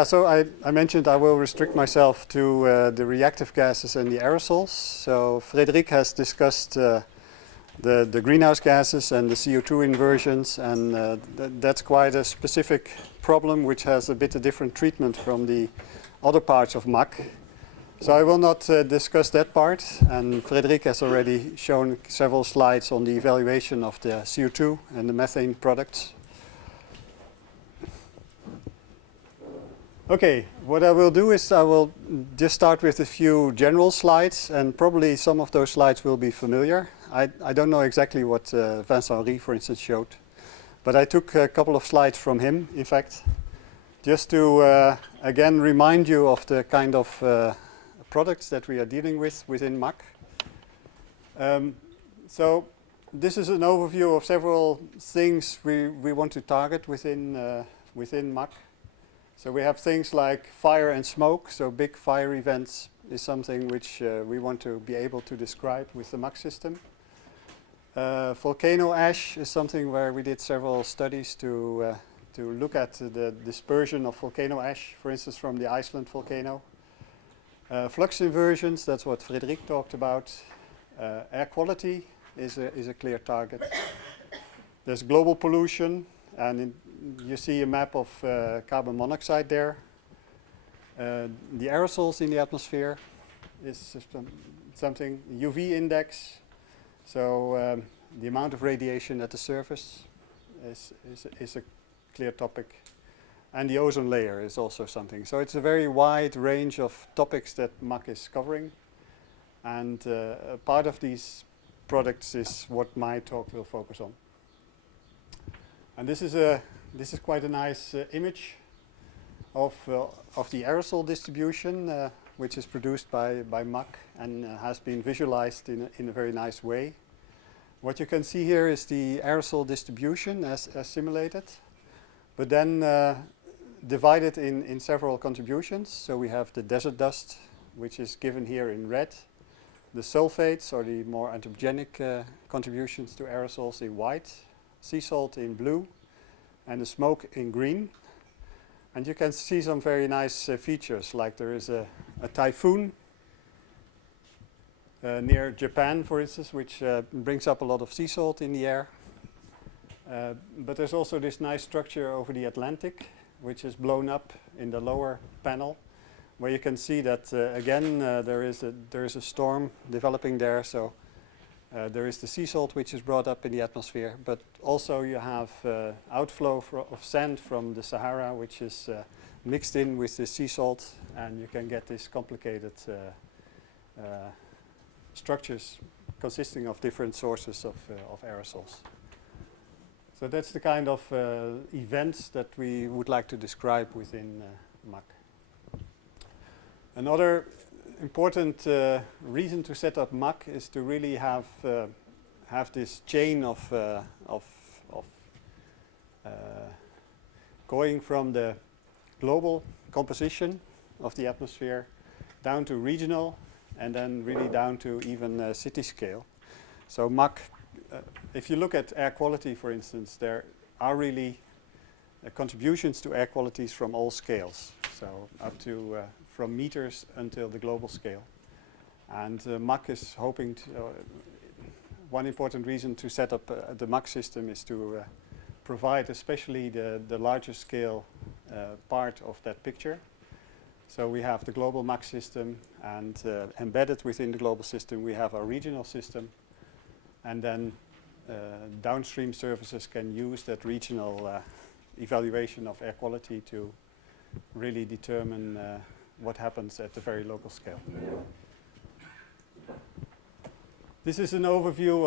Yeah, so I mentioned I will restrict myself to the reactive gases and the aerosols. So Frederik has discussed the greenhouse gases and the CO2 inversions, and that's quite a specific problem which has a bit of different treatment from the other parts of MACC. So I will not discuss that part, and Frederik has already shown several slides on the evaluation of the CO2 and the methane products. Okay, what I will do is I will just start with a few general slides, and probably some of those slides will be familiar. I don't know exactly what Vincent Henry, for instance, showed, but I took a couple of slides from him, in fact, just to again remind you of the kind of products that we are dealing with within MACC. So this is an overview of several things we want to target within MACC. So we have things like fire and smoke, so big fire events is something which we want to be able to describe with the MACC system. Volcano ash is something where we did several studies to look at the dispersion of volcano ash, for instance, from the Iceland volcano. Flux inversions, that's what Frederik talked about. Air quality is a clear target. There's global pollution, and you see a map of carbon monoxide there. The aerosols in the atmosphere is something, UV index. So the amount of radiation at the surface is a clear topic. And the ozone layer is also something. So it's a very wide range of topics that MACC is covering. And part of these products is what my talk will focus on. And this is quite a nice image of the aerosol distribution, which is produced by MACC and has been visualized in a very nice way. What you can see here is the aerosol distribution as simulated, but then divided in several contributions. So we have the desert dust, which is given here in red, the sulfates, or the more anthropogenic contributions to aerosols, in white, sea salt in blue, and the smoke in green. And you can see some very nice features, like there is a typhoon near Japan, for instance, which brings up a lot of sea salt in the air. But there's also this nice structure over the Atlantic, which is blown up in the lower panel, where you can see that again there is a storm developing there. So there is the sea salt which is brought up in the atmosphere, but also you have outflow of sand from the Sahara, which is mixed in with the sea salt, and you can get these complicated structures consisting of different sources of aerosols. So that's the kind of events that we would like to describe within MACC. Another important reason to set up MACC is to really have this chain of going from the global composition of the atmosphere down to regional, and then really down to even city scale. So MACC, if you look at air quality, for instance, there are really contributions to air qualities from all scales, so up to from meters until the global scale. And MACC is hoping to, one important reason to set up the MACC system is to provide especially the larger scale part of that picture. So we have the global MACC system, and embedded within the global system we have our regional system, and then downstream services can use that regional evaluation of air quality to really determine what happens at the very local scale. This is an overview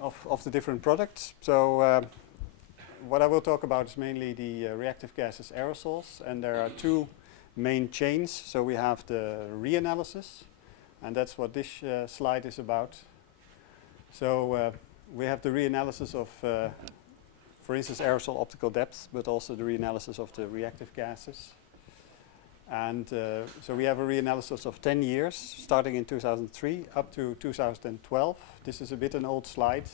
of the different products. So what I will talk about is mainly the reactive gases aerosols, and there are two main chains. So we have the reanalysis, and that's what this slide is about. So we have the reanalysis of, for instance, aerosol optical depth, but also the reanalysis of the reactive gases. And so we have a reanalysis of 10 years, starting in 2003 up to 2012. This is a bit an old slide,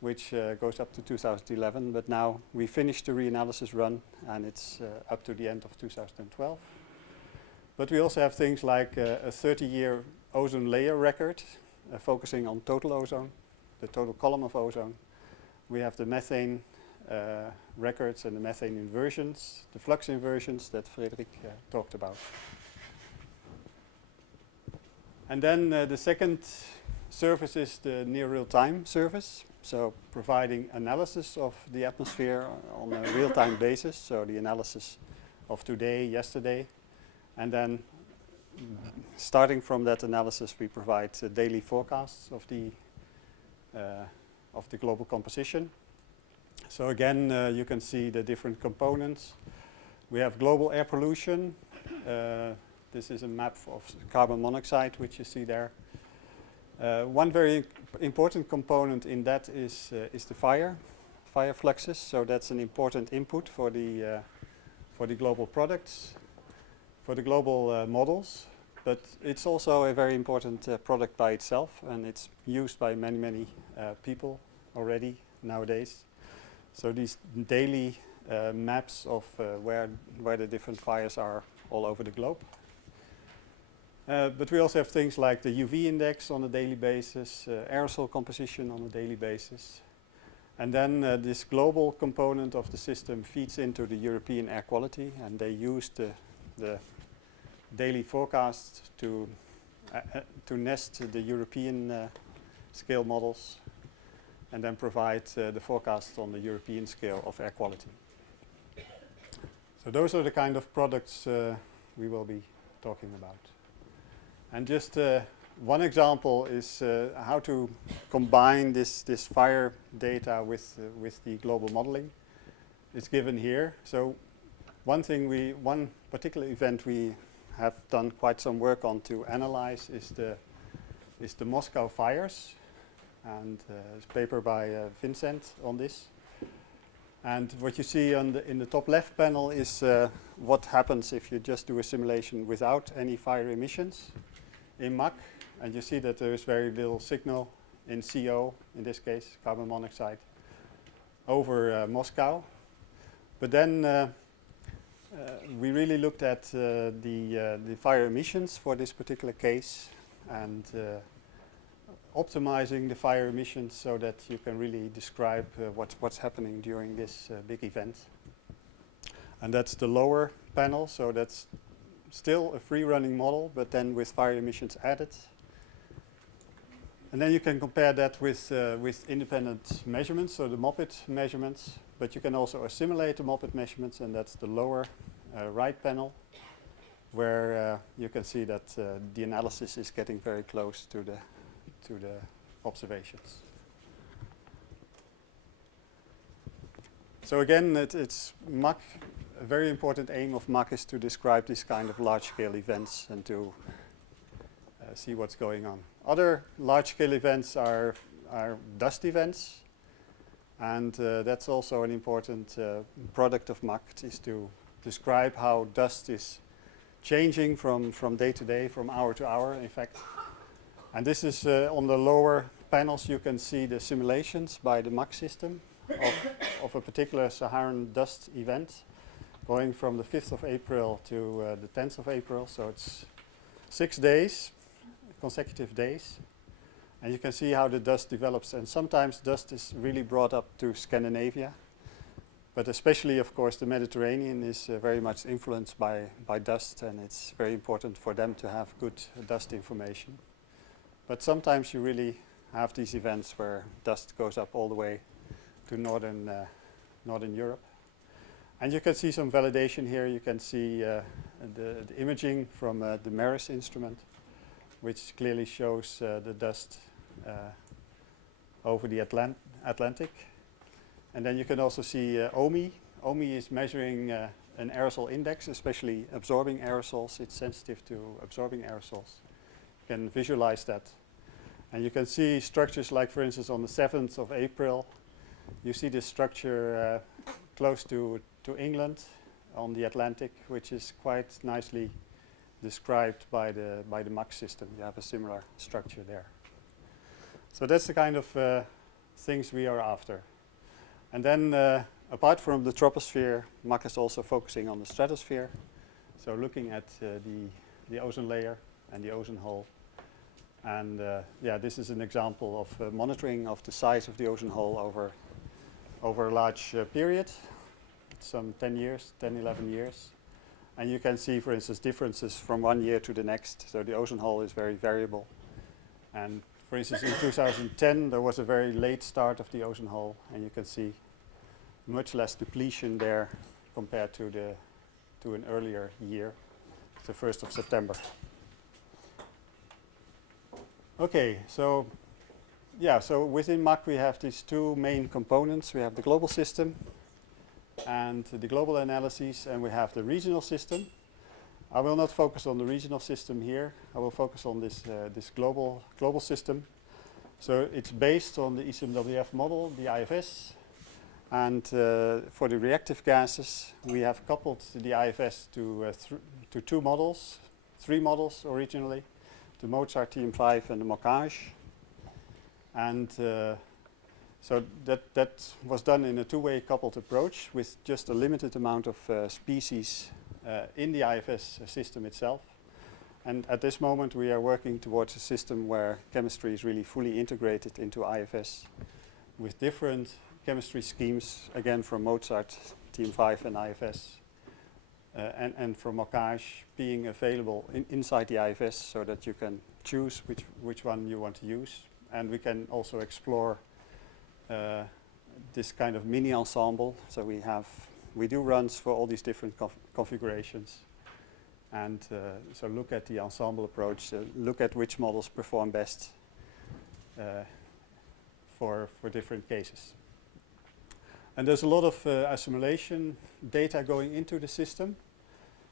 which goes up to 2011, but now we finished the reanalysis run and it's up to the end of 2012. But we also have things like a 30-year ozone layer record, focusing on total ozone, the total column of ozone. We have the methane records and the methane inversions, the flux inversions that Frederik talked about. And then the second service is the near real-time service, so providing analysis of the atmosphere on a real-time basis, so the analysis of today, yesterday, and then starting from that analysis we provide daily forecasts of the global composition. So again, you can see the different components. We have global air pollution. This is a map of carbon monoxide, which you see there. One very important component in that is the fire fluxes. So that's an important input for the global products, for the global models. But it's also a very important product by itself, and it's used by many people already nowadays. So these daily maps of where the different fires are all over the globe. But we also have things like the UV index on a daily basis, aerosol composition on a daily basis. And then this global component of the system feeds into the European air quality, and they use the daily forecasts to nest the European scale models and then provide the forecasts on the European scale of air quality. So those are the kind of products we will be talking about. And just one example is how to combine this fire data with the global modeling. It's given here. So one particular event we have done quite some work on to analyze is the Moscow fires, and there's a paper by Vincent on this. And what you see in the top left panel is what happens if you just do a simulation without any fire emissions in MACC, and you see that there is very little signal in CO, in this case carbon monoxide, over Moscow. But then we really looked at the fire emissions for this particular case, and optimizing the fire emissions so that you can really describe what's happening during this big event. And that's the lower panel, so that's still a free running model, but then with fire emissions added. And then you can compare that with independent measurements, so the MOPIT measurements, but you can also assimilate the MOPIT measurements, and that's the lower right panel, where you can see that the analysis is getting very close to the observations. So again, it's MACC. A very important aim of MACC is to describe these kind of large-scale events and to see what's going on. Other large-scale events are dust events, and that's also an important product of MACC, is to describe how dust is changing from day to day, from hour to hour, in fact. And this is on the lower panels. You can see the simulations by the MACC system of a particular Saharan dust event, going from the 5th of April to the 10th of April. So it's 6 days, consecutive days. And you can see how the dust develops. And sometimes dust is really brought up to Scandinavia. But especially, of course, the Mediterranean is very much influenced by dust. And it's very important for them to have good dust information. But sometimes you really have these events where dust goes up all the way to northern Europe. And you can see some validation here. You can see the imaging from the MERIS instrument, which clearly shows the dust over the Atlantic. And then you can also see OMI. OMI is measuring an aerosol index, especially absorbing aerosols. It's sensitive to absorbing aerosols. You can visualize that. And you can see structures like, for instance, on the 7th of April, you see this structure close to England on the Atlantic, which is quite nicely described by the MACC system. You have a similar structure there. So that's the kind of things we are after. And then apart from the troposphere, MACC is also focusing on the stratosphere. So looking at the ozone layer and the ozone hole. And yeah, this is an example of monitoring of the size of the ozone hole over a large period, some 10 years, 10, 11 years. And you can see, for instance, differences from one year to the next. So the ozone hole is very variable. And for instance, in 2010, there was a very late start of the ozone hole, and you can see much less depletion there compared to an earlier year, the 1st of September. Okay, so yeah, so within MACC we have these two main components. We have the global system and the global analyses, and we have the regional system. I will not focus on the regional system here. I will focus on this global system. So it's based on the ECMWF model, the IFS, and for the reactive gases, we have coupled the IFS to two models, three models originally, the Mozart TM5 and the MACC-II. And so that was done in a two-way coupled approach with just a limited amount of species in the IFS system itself. And at this moment we are working towards a system where chemistry is really fully integrated into IFS with different chemistry schemes, again from Mozart, TM5 and IFS, and from MACC-II being available inside the IFS so that you can choose which one you want to use. And we can also explore this kind of mini ensemble. So we do runs for all these different configurations, and so look at the ensemble approach, look at which models perform best for different cases. And there's a lot of assimilation data going into the system.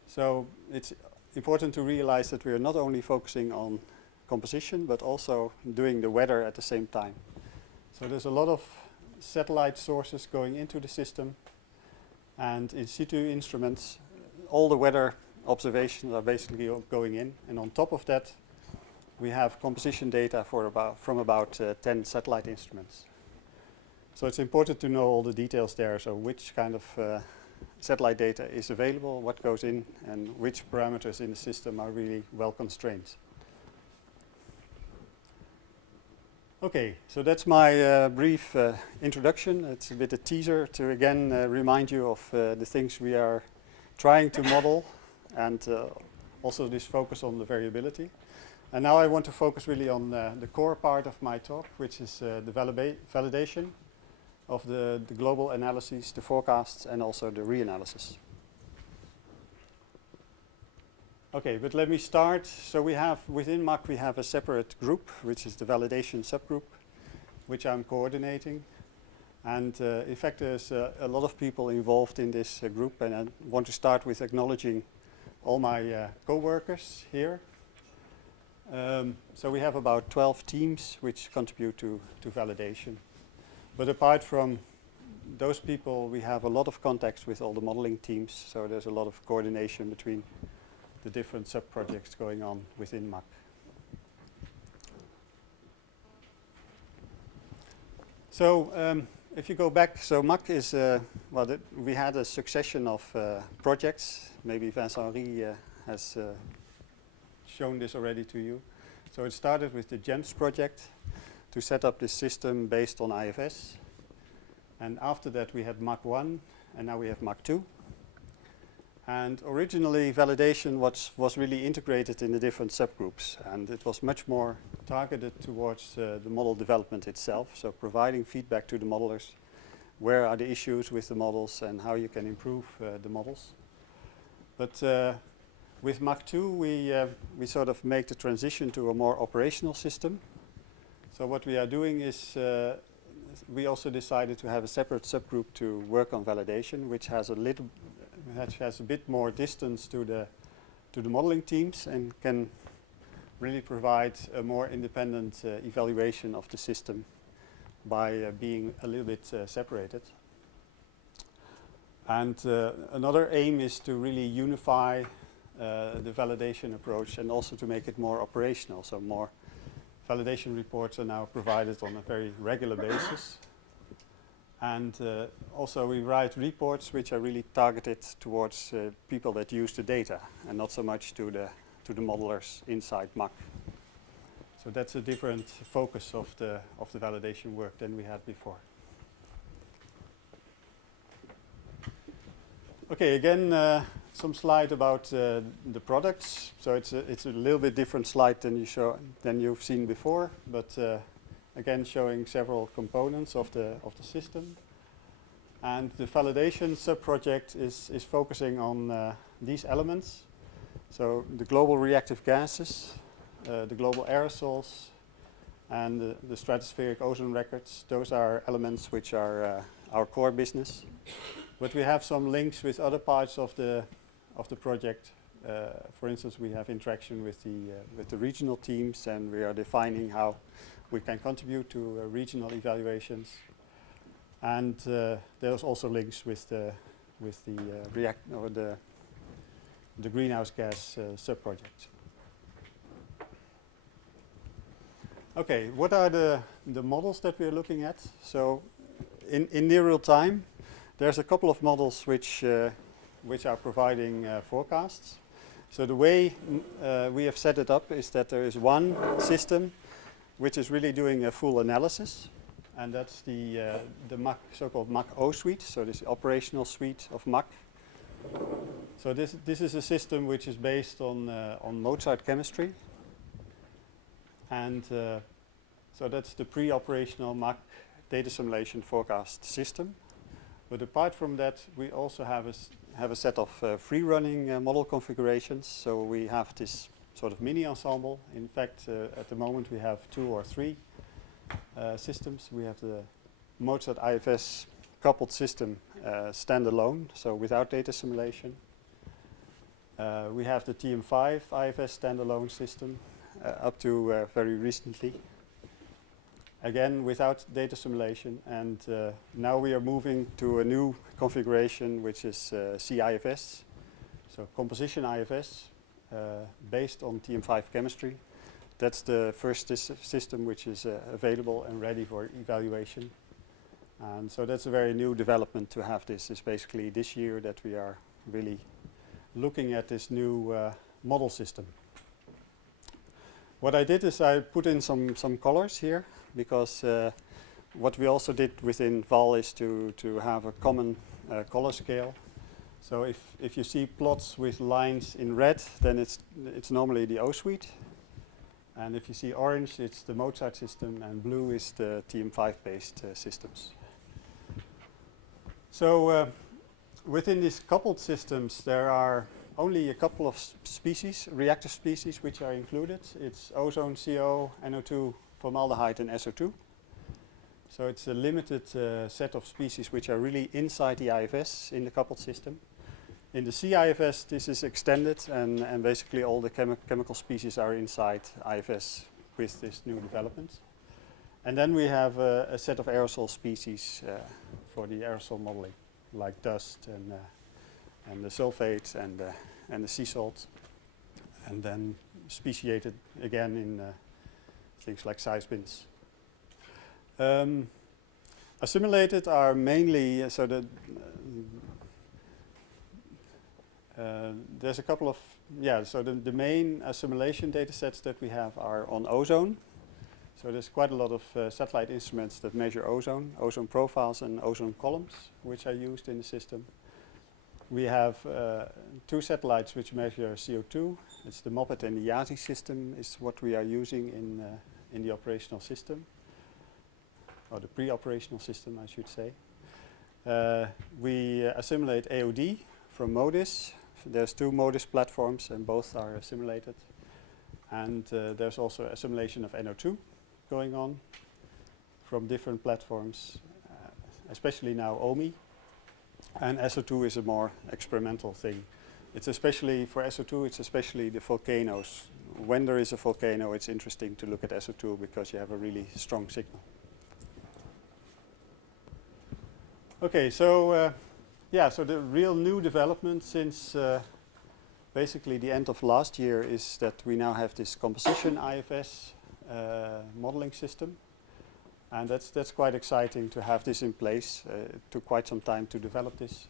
So it's important to realize that we are not only focusing on composition, but also doing the weather at the same time. So there's a lot of satellite sources going into the system, and in situ instruments, all the weather observations are basically going in. And on top of that, we have composition data from about 10 satellite instruments. So it's important to know all the details there, so which kind of satellite data is available, what goes in, and which parameters in the system are really well constrained. Okay, so that's my brief introduction. It's a bit a teaser to again remind you of the things we are trying to model, and also this focus on the variability. And now I want to focus really on the core part of my talk, which is the validation of the global analyses, the forecasts, and also the reanalysis. Okay, but let me start. So we have, within MACC, we have a separate group, which is the validation subgroup, which I'm coordinating. And in fact, there's a lot of people involved in this group, and I want to start with acknowledging all my co-workers here. So we have about 12 teams which contribute to validation. But apart from those people, we have a lot of contacts with all the modeling teams, so there's a lot of coordination between the different sub-projects going on within MACC. So if you go back, so MACC is, we had a succession of projects. Maybe Vincent-Henri has shown this already to you. So it started with the GEMS project to set up this system based on IFS. And after that we had MACC-I, and now we have MACC-II. And originally validation was really integrated in the different subgroups, and it was much more targeted towards the model development itself, so providing feedback to the modelers. Where are the issues with the models and how you can improve the models. But with MACC-II we sort of make the transition to a more operational system. So what we are doing is we also decided to have a separate subgroup to work on validation, which has a bit more distance to the modeling teams and can really provide a more independent evaluation of the system by being a little bit separated. And another aim is to really unify the validation approach and also to make it more operational, so more validation reports are now provided on a very regular basis. And also we write reports which are really targeted towards people that use the data and not so much to the modelers inside MACC. So that's a different focus of the validation work than we had before. Okay, again, some slide about the products. So it's a little bit different slide than you've seen before, but again showing several components of the system. And the validation sub-project is focusing on these elements. So the global reactive gases, the global aerosols, and the stratospheric ozone records. Those are elements which are our core business. But we have some links with other parts of the project. For instance, we have interaction with the regional teams, and we are defining how we can contribute to regional evaluations. And there's also links with the greenhouse gas sub-project. Okay, what are the models that we are looking at? So in near real time, there's a couple of models which are providing forecasts. So the way we have set it up is that there is one system which is really doing a full analysis, and that's the MACC, so-called MACC-II suite. So this is operational suite of MACC. So this is a system which is based on Mozart chemistry, and so that's the pre-operational MACC data simulation forecast system. But apart from that, we also have a set of free-running model configurations. So we have this sort of mini ensemble. In fact, at the moment we have 2 or 3 systems. We have the Mozart IFS coupled system standalone, so without data simulation. We have the TM5 IFS standalone system up to very recently. Again, without data simulation, and now we are moving to a new configuration, which is CIFS, so composition IFS, based on TM5 chemistry. That's the first system which is available and ready for evaluation. And so that's a very new development to have this. It's basically this year that we are really looking at this new model system. What I did is I put in some colors here, because what we also did within VAL is to have a common color scale. So if you see plots with lines in red, then it's normally the O suite. And if you see orange, it's the Mozart system, and blue is the TM5-based systems. So within these coupled systems, there are only a couple of species, reactive species, which are included. It's ozone, CO, NO2, formaldehyde, and SO2. So it's a limited set of species which are really inside the IFS in the coupled system. In the CIFS, this is extended, and basically all the chemical species are inside IFS with this new development. And then we have a set of aerosol species for the aerosol modeling, like dust and the sulfate and the sea salt, and then speciated again in things like size bins. Assimilated are mainly there's a couple of so the main assimilation data sets that we have are on ozone. So there's quite a lot of satellite instruments that measure ozone profiles and ozone columns, which are used in the system. We have 2 satellites which measure CO2. It's the MOPET and the YASI system is what we are using in the operational system, or the pre-operational system, I should say. We assimilate AOD from MODIS. There's 2 MODIS platforms, and both are assimilated. And there's also assimilation of NO2 going on from different platforms, especially now OMI. And SO2 is a more experimental thing. It's especially, for SO2, it's especially the volcanoes. When there is a volcano, it's interesting to look at SO2 because you have a really strong signal. Okay, so so the real new development since basically the end of last year is that we now have this composition IFS modeling system. And that's quite exciting to have this in place. It took quite some time to develop this.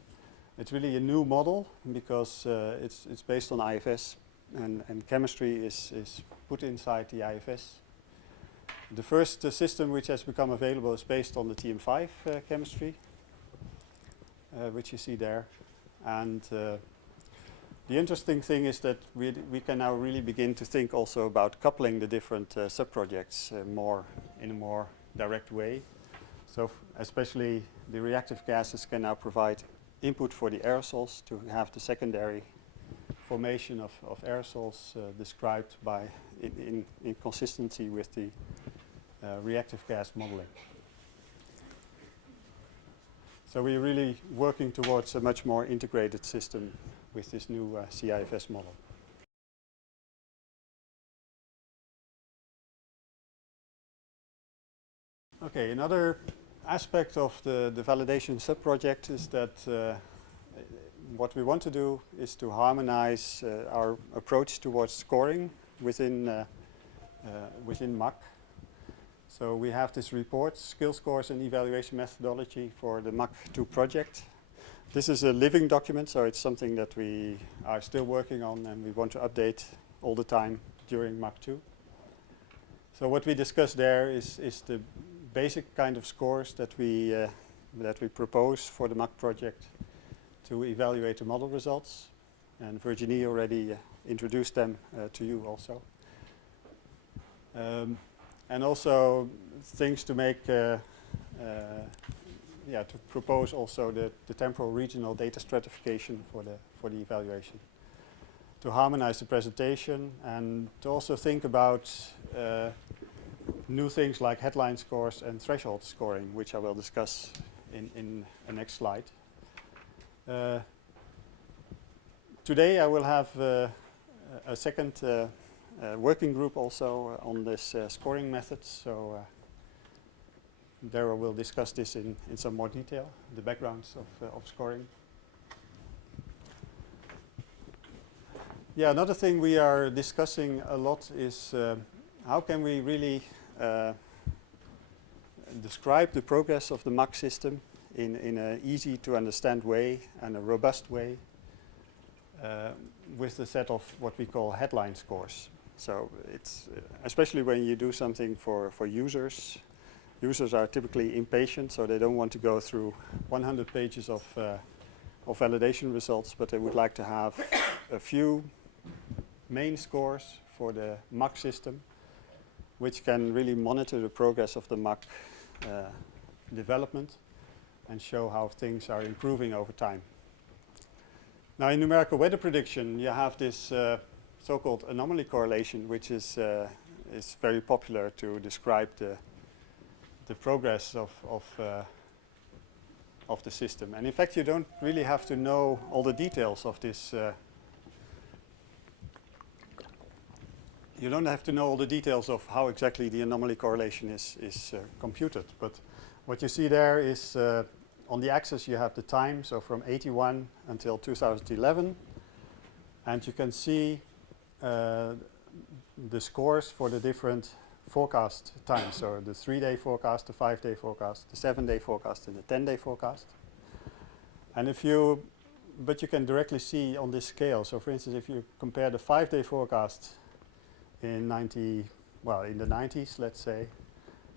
It's really a new model because it's based on IFS, and chemistry is put inside the IFS. The first system which has become available is based on the TM5 chemistry, which you see there. And the interesting thing is that we can now really begin to think also about coupling the different sub-projects in a more direct way. So especially the reactive gases can now provide input for the aerosols to have the secondary formation of aerosols described by in consistency with the reactive gas modeling. So we're really working towards a much more integrated system with this new CIFS model. Okay, another aspect of the validation sub-project is that what we want to do is to harmonize our approach towards scoring within MACC. So we have this report, Skill Scores and Evaluation Methodology for the MACC-II project. This is a living document, so it's something that we are still working on and we want to update all the time during MACC-II. So what we discuss there is the basic kind of scores that we propose for the MACC project to evaluate the model results. And Virginie already introduced them to you also. And also things to make, to propose also the temporal regional data stratification for the evaluation. To harmonize the presentation and to also think about new things like headline scores and threshold scoring, which I will discuss in the next slide. Today I will have a second working group also on this scoring methods. So there we'll discuss this in some more detail, the backgrounds of scoring. Yeah, another thing we are discussing a lot is how can we really describe the progress of the MACC system in an easy to understand way and a robust way with the set of what we call headline scores. So it's especially when you do something for users. Users are typically impatient, so they don't want to go through 100 pages of validation results, but they would like to have a few main scores for the MACC system, which can really monitor the progress of the MACC development and show how things are improving over time. Now in numerical weather prediction you have this so-called anomaly correlation, which is very popular to describe the progress of the system. And in fact you don't really have to know all the details of this you don't have to know all the details of how exactly the anomaly correlation is computed, but what you see there is on the axis you have the time, so from 81 until 2011, and you can see the scores for the different forecast times, so the 3-day forecast, the 5-day forecast, the 7-day forecast, and the 10-day forecast. And but you can directly see on this scale, so for instance if you compare the 5-day forecast in the 90s, let's say,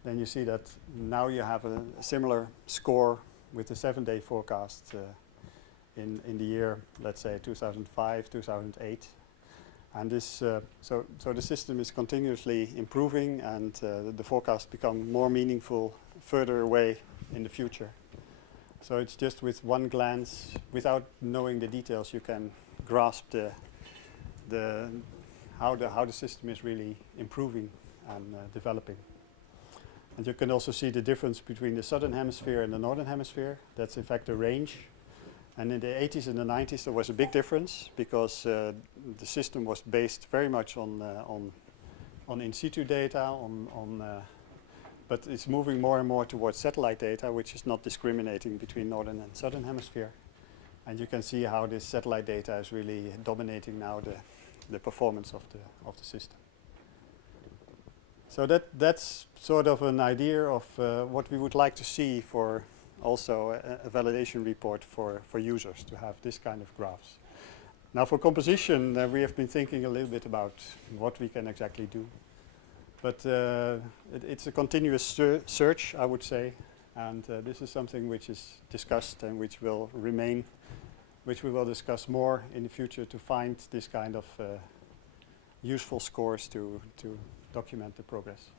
then you see that now you have a similar score with the 7-day forecast in the year, let's say 2005, 2008. And this, so the system is continuously improving, and the forecasts become more meaningful further away in the future. So it's just with one glance, without knowing the details, you can grasp how the system is really improving and developing. And you can also see the difference between the southern hemisphere and the northern hemisphere. That's in fact a range. And in the 80s and the 90s there was a big difference because the system was based very much on in situ data, but it's moving more and more towards satellite data, which is not discriminating between northern and southern hemisphere. And you can see how this satellite data is really dominating now the performance of the system. So that's sort of an idea of what we would like to see for also a validation report for users to have this kind of graphs. Now for composition, we have been thinking a little bit about what we can exactly do. But it's a continuous search, I would say, and this is something which is discussed and which will remain, which we will discuss more in the future to find this kind of useful scores to document the progress.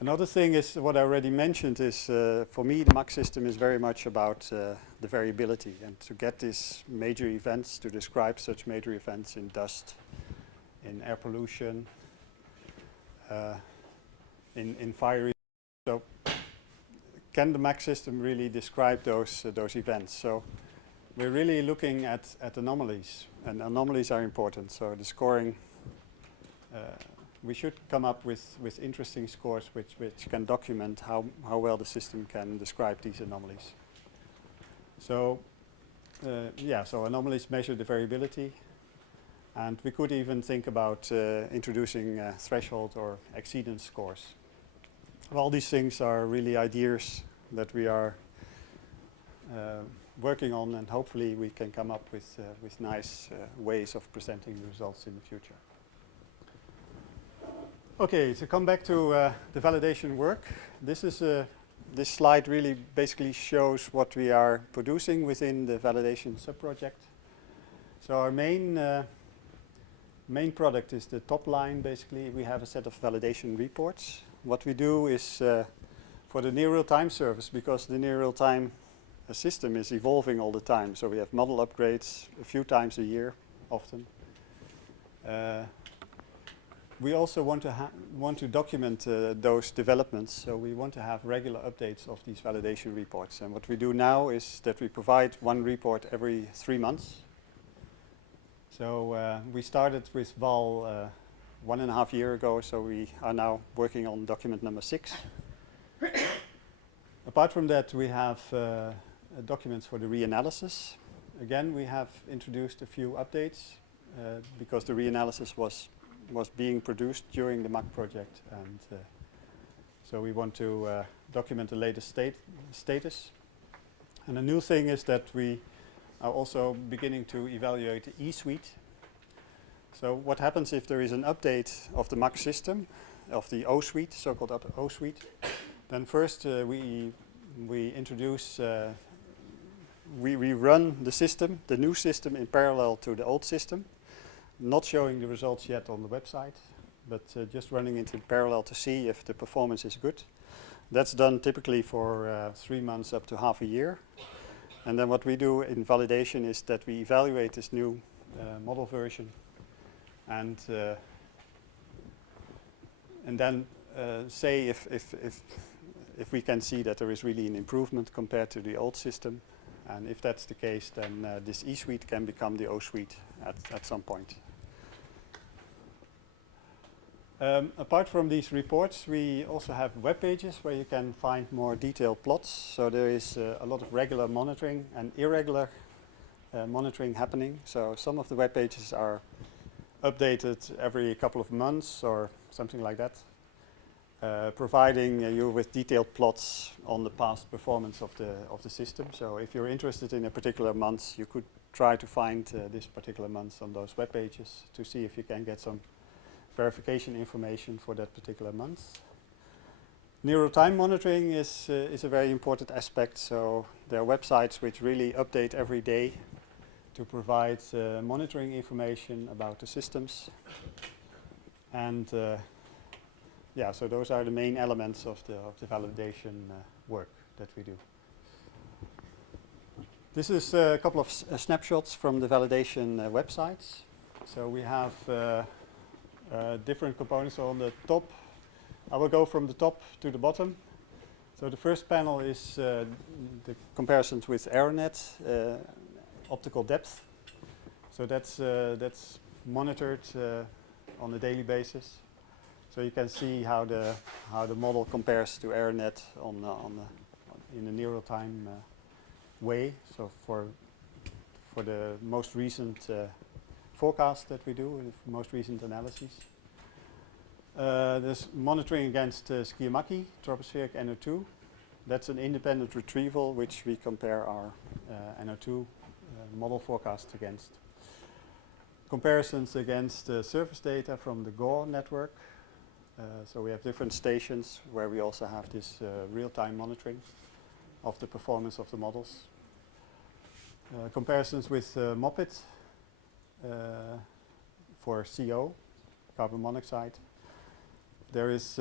Another thing is what I already mentioned is for me the MACC system is very much about the variability, and to get these major events, to describe such major events in dust, in air pollution, in fire. So can the MACC system really describe those events? So we're really looking at anomalies, and anomalies are important. So the scoring, we should come up with interesting scores which can document how well the system can describe these anomalies. So so anomalies measure the variability, and we could even think about introducing threshold or exceedance scores. All these things are really ideas that we are working on, and hopefully we can come up with nice ways of presenting the results in the future. Okay, to come back to the validation work, this slide really basically shows what we are producing within the validation subproject. So our main product is the top line. Basically, we have a set of validation reports. What we do is for the near real-time service, because the near real-time system is evolving all the time. So we have model upgrades a few times a year, often. We also want to document those developments, so we want to have regular updates of these validation reports. And what we do now is that we provide one report every 3 months. So we started with VAL 1.5 years ago, so we are now working on document number 6. Apart from that, we have documents for the reanalysis. Again, we have introduced a few updates because the reanalysis was being produced during the MACC project, and so we want to document the latest status. And a new thing is that we are also beginning to evaluate the E-suite. So what happens if there is an update of the MACC system, of the O-suite, so-called O-suite? Then first we introduce, we run the system, the new system, in parallel to the old system. Not showing the results yet on the website, but just running it in parallel to see if the performance is good. That's done typically for 3 months up to half a year. And then what we do in validation is that we evaluate this new model version, and then say if we can see that there is really an improvement compared to the old system. And if that's the case, then this E-suite can become the O-suite at some point. Apart from these reports, we also have web pages where you can find more detailed plots. So there is a lot of regular monitoring and irregular monitoring happening. So some of the web pages are updated every couple of months or something like that, providing you with detailed plots on the past performance of the system. So if you're interested in a particular month, you could try to find this particular month on those web pages to see if you can get some verification information for that particular month. Near real-time monitoring is a very important aspect. So there are websites which really update every day to provide monitoring information about the systems. And so those are the main elements of the validation work that we do. This is a couple of snapshots from the validation websites. So we have different components. So on the top, I will go from the top to the bottom. So the first panel is the comparisons with AeroNet optical depth. So that's monitored on a daily basis. So you can see how the model compares to AeroNet in a near real-time way. So for the most recent forecast that we do, the most recent analyses. There's monitoring against MACC-II, tropospheric NO2. That's an independent retrieval which we compare our NO2 model forecast against. Comparisons against surface data from the GAW network. So we have different stations where we also have this real-time monitoring of the performance of the models. Comparisons with MOPIT for CO, carbon monoxide. There is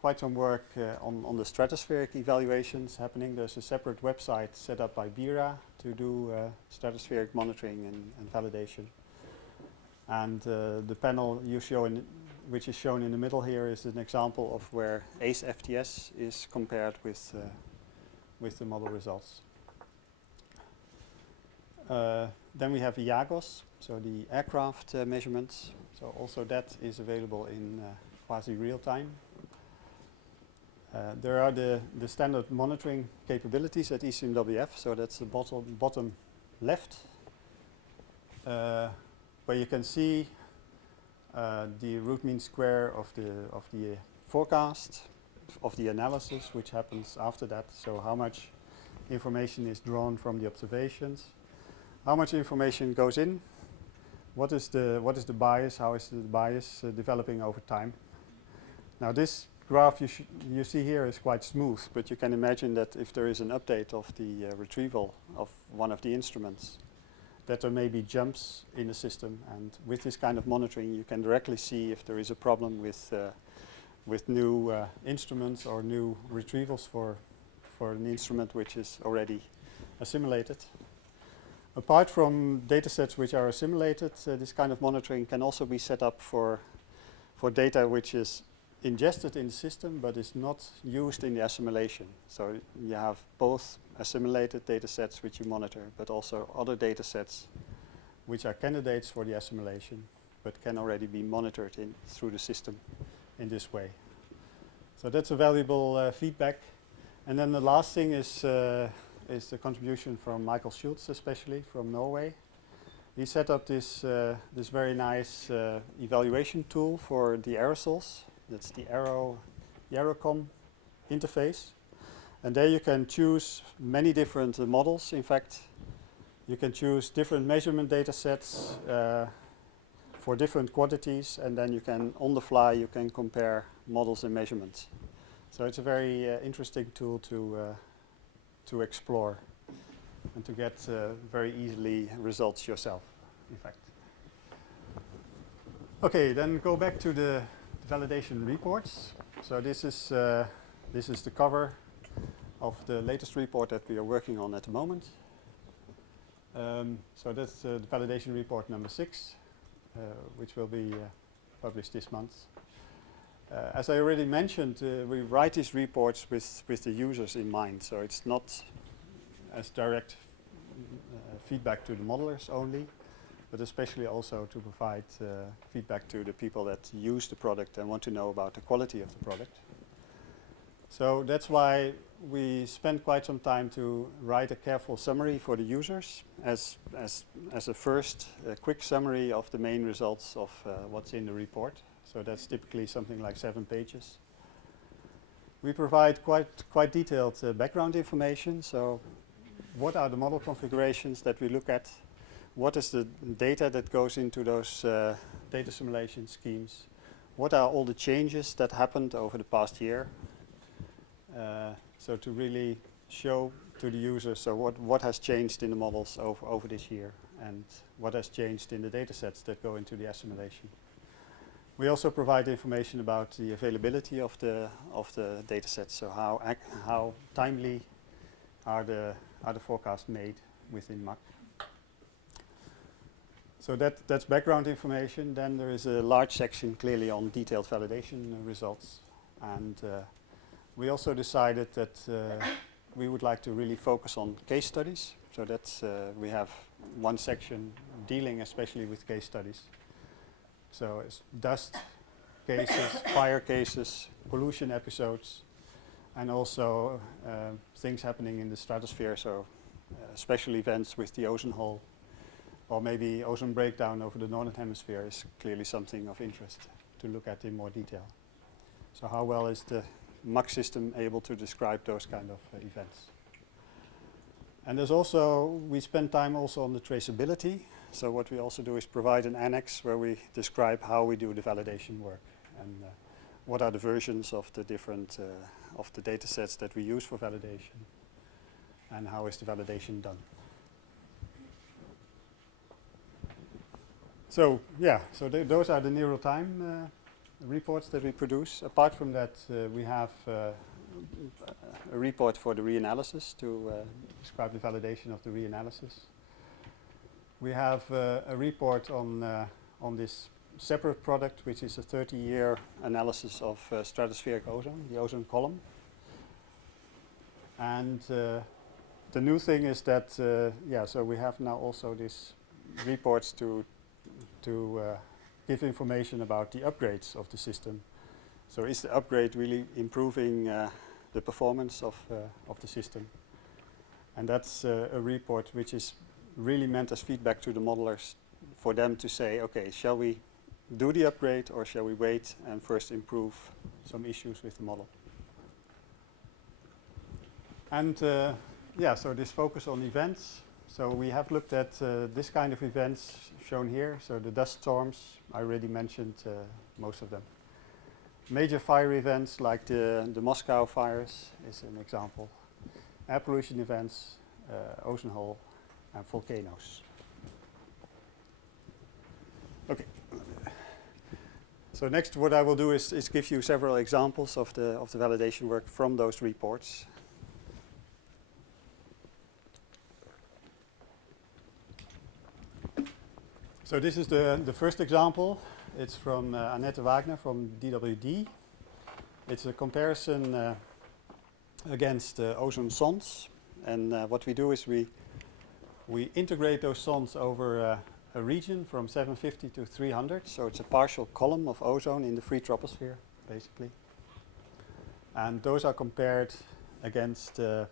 quite some work on the stratospheric evaluations happening. There's a separate website set up by BIRA to do stratospheric monitoring and validation. And the panel which is shown in the middle here is an example of where ACE FTS is compared with the model results. Then we have IAGOS, so the aircraft measurements. So also that is available in quasi-real time. There are the standard monitoring capabilities at ECMWF, so that's the bottom left, where you can see the root mean square of the forecast, of the analysis which happens after that. So how much information is drawn from the observations, how much information goes in, what is the bias, how is the bias developing over time. Now this graph you see here is quite smooth, but you can imagine that if there is an update of the retrieval of one of the instruments, that there may be jumps in the system, and with this kind of monitoring you can directly see if there is a problem with new instruments or new retrievals for an instrument which is already assimilated. Apart from datasets which are assimilated, this kind of monitoring can also be set up for data which is ingested in the system but is not used in the assimilation. So you have both assimilated datasets which you monitor, but also other datasets which are candidates for the assimilation but can already be monitored through the system in this way. So that's a valuable feedback. And then the last thing is the contribution from Michael Schultz, especially from Norway. He set up this very nice evaluation tool for the aerosols. That's the AeroCom interface. And there you can choose many different models. In fact, you can choose different measurement data sets for different quantities, and then you can, on the fly, you can compare models and measurements. So it's a very interesting tool to explore and to get very easily results yourself, in fact. Okay, then go back to the validation reports. So this is the cover of the latest report that we are working on at the moment. So that's the validation report number 6, which will be published this month. As I already mentioned, we write these reports with the users in mind, so it's not as direct feedback to the modelers only, but especially also to provide feedback to the people that use the product and want to know about the quality of the product. So that's why we spent quite some time to write a careful summary for the users as a first quick summary of the main results of what's in the report. So that's typically something like 7 pages. We provide quite detailed background information. So what are the model configurations that we look at? What is the data that goes into those data simulation schemes? What are all the changes that happened over the past year? So to really show to the users what has changed in the models over this year and what has changed in the data sets that go into the assimilation. We also provide information about the availability of the data sets, so how timely are the forecasts made within MACC. So that's background information. Then there is a large section clearly on detailed validation results, and we also decided that we would like to really focus on case studies. So that's we have one section dealing especially with case studies. So it's dust cases, fire cases, pollution episodes, and also things happening in the stratosphere, so special events with the ozone hole, or maybe ozone breakdown over the northern hemisphere is clearly something of interest. to look at in more detail. So how well is the MACC system able to describe those kind of events? And there's also, we spend time also on the traceability. So what we also do is provide an annex where we describe how we do the validation work and what are the versions of the different of the data sets that we use for validation and how is the validation done. So yeah, so those are the near time reports that we produce. Apart from that, we have a report for the reanalysis to describe the validation of the reanalysis. We have a report on this separate product, which is a 30-year analysis of stratospheric ozone, the ozone column. And the new thing is that, yeah, so we have now also these reports to give information about the upgrades of the system. So is the upgrade really improving the performance of the system? And that's a report which is really meant as feedback to the modelers for them to say, okay, shall we do the upgrade or shall we wait and first improve some issues with the model? And yeah, so this focus on events. So we have looked at this kind of events shown here. So the dust storms, I already mentioned most of them. Major fire events like the Moscow fires is an example. Air pollution events, ozone hole, and volcanoes. Okay. So next, what I will do is give you several examples of the validation work from those reports. So this is the first example. It's from Annette Wagner from DWD. It's a comparison against ozone sondes. And what we do is we integrate those sondes over a region from 750 to 300. So it's a partial column of ozone in the free troposphere, basically. And those are compared against the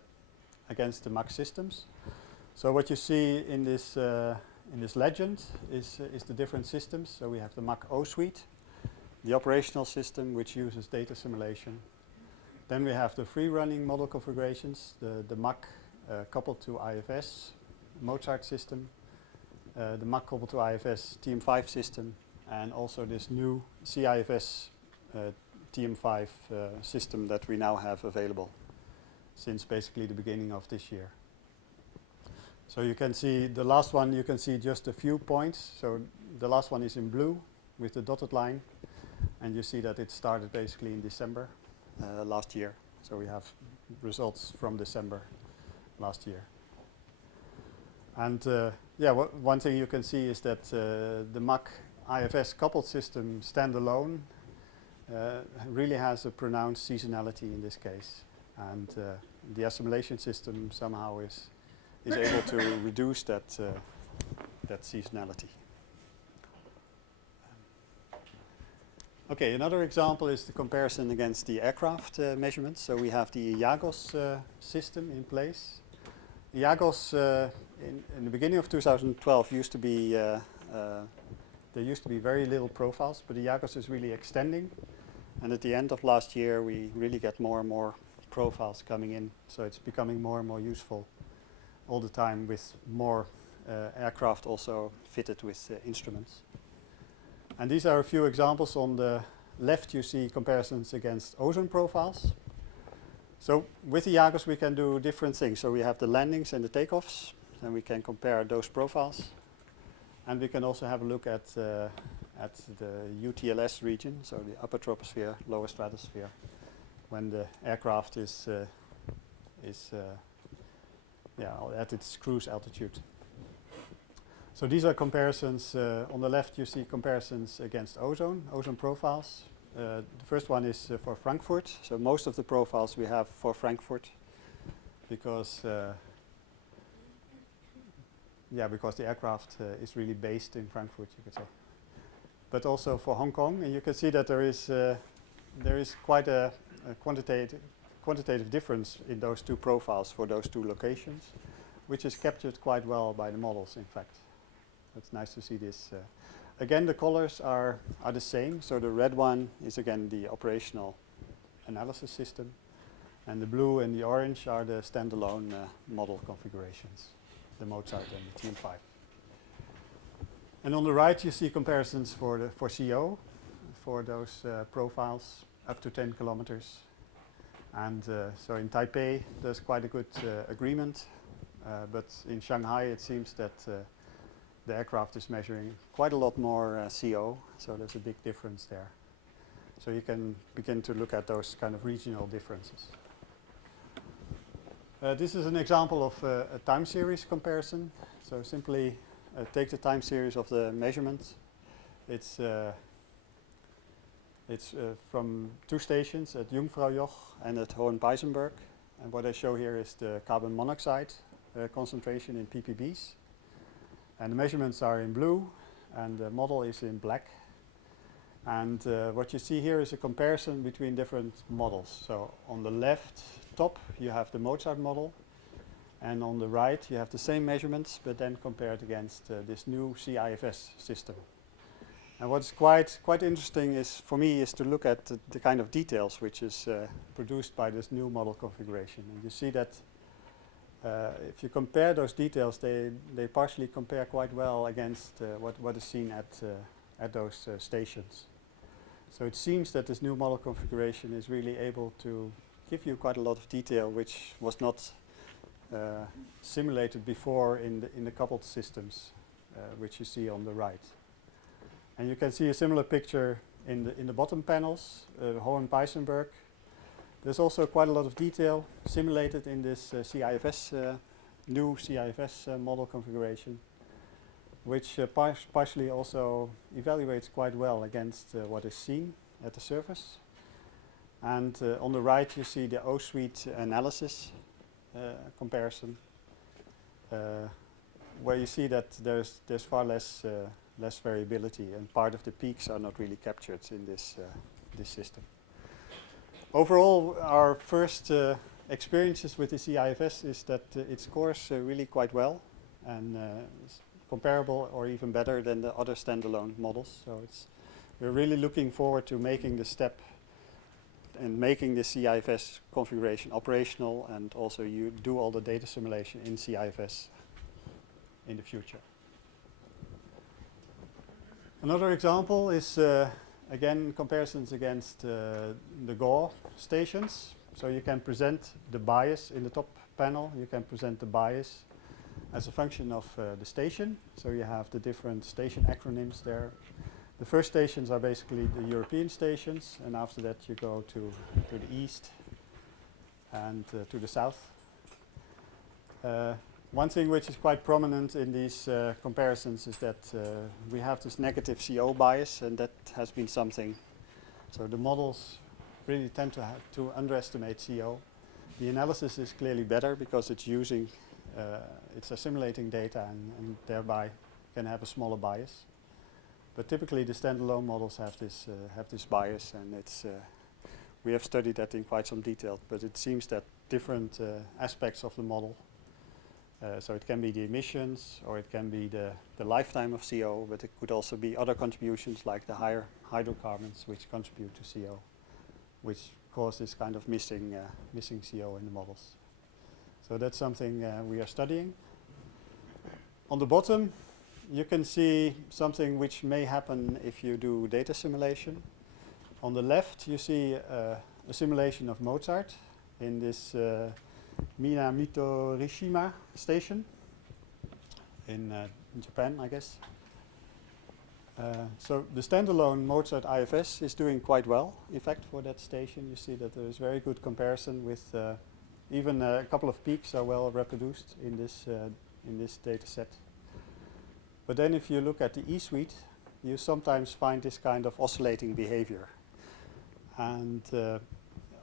MACC systems. So what you see in this legend is the different systems. So we have the MACC-II suite, the operational system which uses data simulation. Then we have the free-running model configurations, the MACC coupled to IFS Mozart system, the MACC coupled to IFS TM5 system, and also this new CIFS TM5 system that we now have available since basically the beginning of this year. So you can see the last one, you can see just a few points. So the last one is in blue with the dotted line, and you see that it started basically in December last year. So we have results from December last year. And yeah, one thing you can see is that the MACC IFS coupled system standalone really has a pronounced seasonality in this case. And the assimilation system somehow is able to reduce that seasonality. Okay, another example is the comparison against the aircraft measurements. So we have the IAGOS system in place. IAGOS in the beginning of 2012 used to be there used to be very little profiles, but the IAGOS is really extending. And at the end of last year, we really get more and more profiles coming in. So it's becoming more and more useful all the time with more aircraft also fitted with instruments. And these are a few examples. On the left you see comparisons against ozone profiles. So with the IAGOS we can do different things. So we have the landings and the takeoffs, and we can compare those profiles. And we can also have a look at the UTLS region, so the upper troposphere, lower stratosphere, when the aircraft is at its cruise altitude. So these are comparisons. On the left you see comparisons against ozone profiles. The first one is for Frankfurt. So most of the profiles we have for Frankfurt because the aircraft is really based in Frankfurt, you could say. But also for Hong Kong, and you can see that there is quite a quantitative difference in those two profiles for those two locations, which is captured quite well by the models, in fact. It's nice to see this. again, the colors are the same. So the red one is again the operational analysis system, and the blue and the orange are the standalone model configurations, the Mozart and the TL5. And on the right, you see comparisons for CO, for those profiles up to 10 kilometers. And so in Taipei, there's quite a good agreement, but in Shanghai, it seems that the aircraft is measuring quite a lot more CO, so there's a big difference there. So you can begin to look at those kind of regional differences. This is an example of a time series comparison. So simply take the time series of the measurements. It's from two stations at Jungfraujoch and at Hohenpeisenberg. And what I show here is the carbon monoxide concentration in ppbs. And the measurements are in blue, and the model is in black. And what you see here is a comparison between different models. So on the left top, you have the Mozart model. And on the right, you have the same measurements, but then compared against this new CIFS system. And what's quite interesting is, for me, is to look at the kind of details which is produced by this new model configuration. And you see that if you compare those details, they partially compare quite well against what is seen at those stations. So it seems that this new model configuration is really able to give you quite a lot of detail, which was not simulated before in the coupled systems, which you see on the right. And you can see a similar picture in the bottom panels, Hohenpeisenberg. There's also quite a lot of detail simulated in this new CIFS model configuration, which partially also evaluates quite well against what is seen at the surface. And on the right, you see the O-suite analysis comparison, where you see that there's far less variability, and part of the peaks are not really captured in this system. Overall, our first experiences with the CIFS is that it scores really quite well, and it's comparable or even better than the other standalone models. So we're really looking forward to making the step and making the CIFS configuration operational, and also you do all the data simulation in CIFS in the future. Another example is again comparisons against the GAW stations. So you can present the bias in the top panel. You can present the bias as a function of the station. So you have the different station acronyms there. The first stations are basically the European stations, and after that you go to the east and to the south. One thing which is quite prominent in these comparisons is that we have this negative CO bias, and that has been something. So the models really tend to underestimate CO. The analysis is clearly better because it's using, it's assimilating data and thereby can have a smaller bias. But typically the standalone models have this bias, and we have studied that in quite some detail. But it seems that different aspects of the model, so it can be the emissions, or it can be the lifetime of CO, but it could also be other contributions like the higher hydrocarbons which contribute to CO, which cause this kind of missing CO in the models. So that's something we are studying. On the bottom, you can see something which may happen if you do data simulation. On the left, you see a simulation of Mozart in this Minamotorishima station in Japan, I guess. So the standalone Mozart IFS is doing quite well. In fact, for that station, you see that there is very good comparison with even a couple of peaks are well reproduced in this data set. But then if you look at the E-suite, you sometimes find this kind of oscillating behavior. And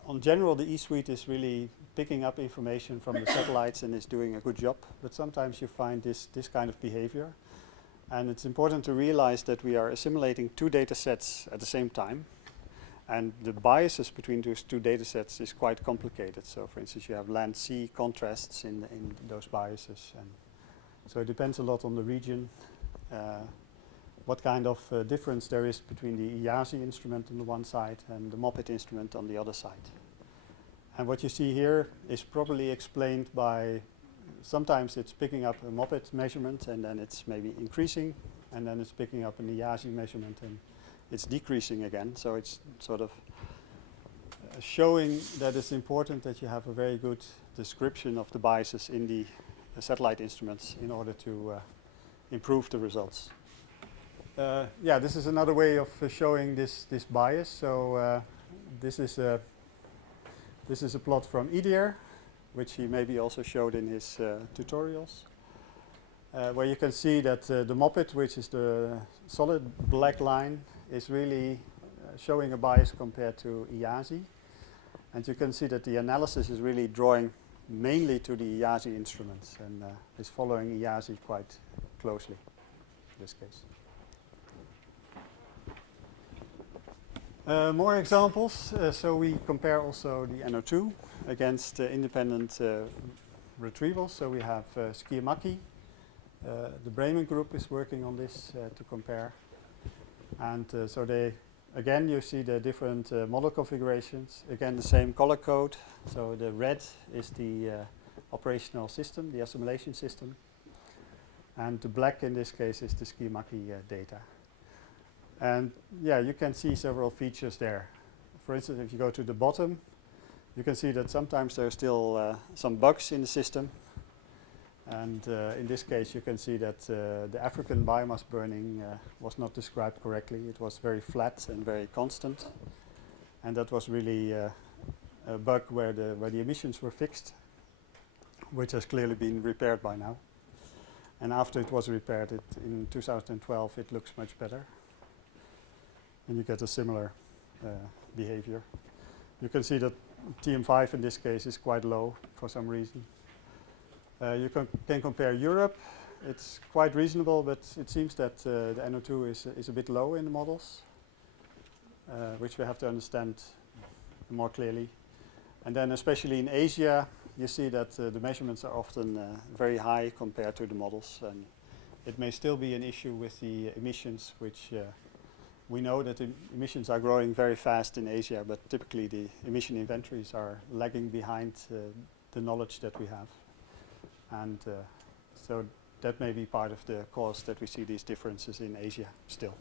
on general, the E-suite is really picking up information from the satellites and is doing a good job. But sometimes you find this kind of behavior. And it's important to realize that we are assimilating two data sets at the same time. And the biases between those two data sets is quite complicated. So for instance, you have land-sea contrasts in those biases. And so it depends a lot on the region what kind of difference there is between the IASI instrument on the one side and the MOPIT instrument on the other side. And what you see here is probably explained by sometimes it's picking up a MOPIT measurement and then it's maybe increasing, and then it's picking up an IASI measurement and it's decreasing again. So it's sort of showing that it's important that you have a very good description of the biases in the satellite instruments in order to improve the results. Yeah, this is another way of showing this bias. So this is a plot from Idir, which he maybe also showed in his tutorials, where you can see that the MOPIT, which is the solid black line, is really showing a bias compared to IASI. And you can see that the analysis is really drawing mainly to the IASI instruments and is following IASI quite closely in this case. More examples. So we compare also the NO2 against independent retrievals. So we have MACC-II. The Bremen group is working on this to compare. And so again, you see the different model configurations. Again, the same color code. So the red is the operational system, the assimilation system. And the black in this case is the MACC-II data. And yeah, you can see several features there. For instance, if you go to the bottom, you can see that sometimes there are still some bugs in the system. And in this case, you can see that the African biomass burning was not described correctly. It was very flat and very constant. And that was really a bug where the emissions were fixed, which has clearly been repaired by now. And after it was repaired in 2012, it looks much better. And you get a similar behavior. You can see that TM5 in this case is quite low for some reason. You can compare Europe. It's quite reasonable, but it seems that the NO2 is a bit low in the models, which we have to understand more clearly. And then especially in Asia, you see that the measurements are often very high compared to the models. And it may still be an issue with the emissions, which we know that emissions are growing very fast in Asia, but typically the emission inventories are lagging behind the knowledge that we have. And so that may be part of the cause that we see these differences in Asia still.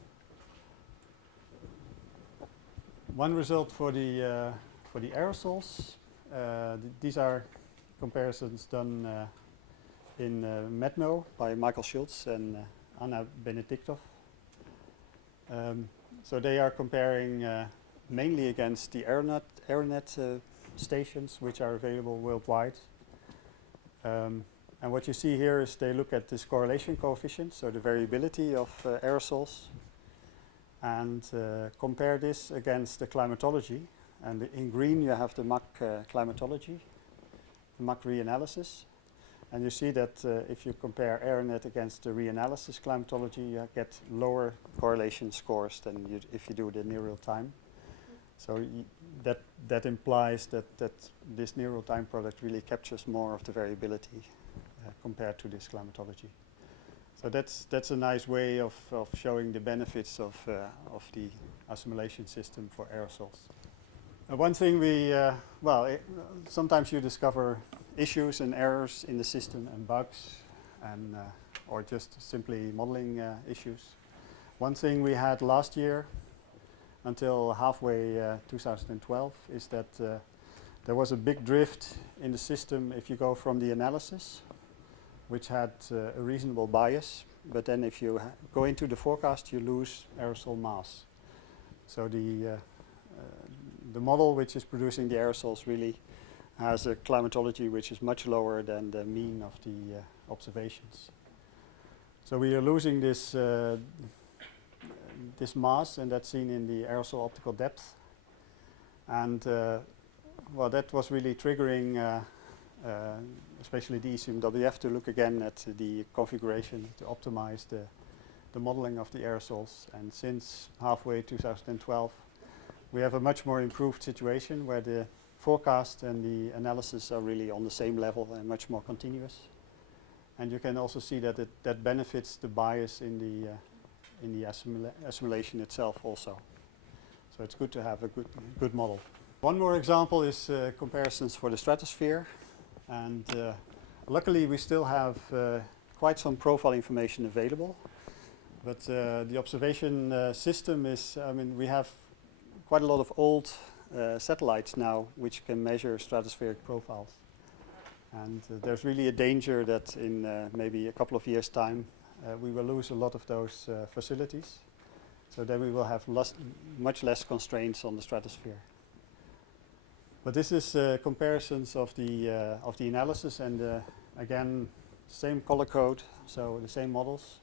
One result for the aerosols. These are comparisons done in MEDNO by Michael Schultz and Anna Benediktov. So they are comparing mainly against the Aeronet stations, which are available worldwide. And what you see here is they look at this correlation coefficient, so the variability of aerosols, and compare this against the climatology. And in green you have the MACC climatology, the MACC reanalysis. And you see that if you compare Aeronet against the reanalysis climatology, you get lower correlation scores than if you do the near real time. So that implies that this near real time product really captures more of the variability compared to this climatology. So that's a nice way of showing the benefits of the assimilation system for aerosols. One thing sometimes you discover issues and errors in the system and bugs, and or just simply modeling issues. One thing we had last year until halfway 2012 is that there was a big drift in the system if you go from the analysis, which had a reasonable bias, but then if you go into the forecast, you lose aerosol mass. So the model which is producing the aerosols really has a climatology which is much lower than the mean of the observations. So we are losing this mass, and that's seen in the aerosol optical depth. And that was really triggering especially the ECMWF to look again at the configuration to optimize the modeling of the aerosols. And since halfway 2012, we have a much more improved situation where the forecast and the analysis are really on the same level and much more continuous. And you can also see that that benefits the bias in in the assimilation itself also. So it's good to have a good model. One more example is comparisons for the stratosphere, and luckily we still have quite some profile information available, but the observation system is, we have quite a lot of old satellites now which can measure stratospheric profiles, and there's really a danger that in maybe a couple of years' time we will lose a lot of those facilities. So then we will have much less constraints on the stratosphere. But this is comparisons of the analysis, and again, same color code, so the same models,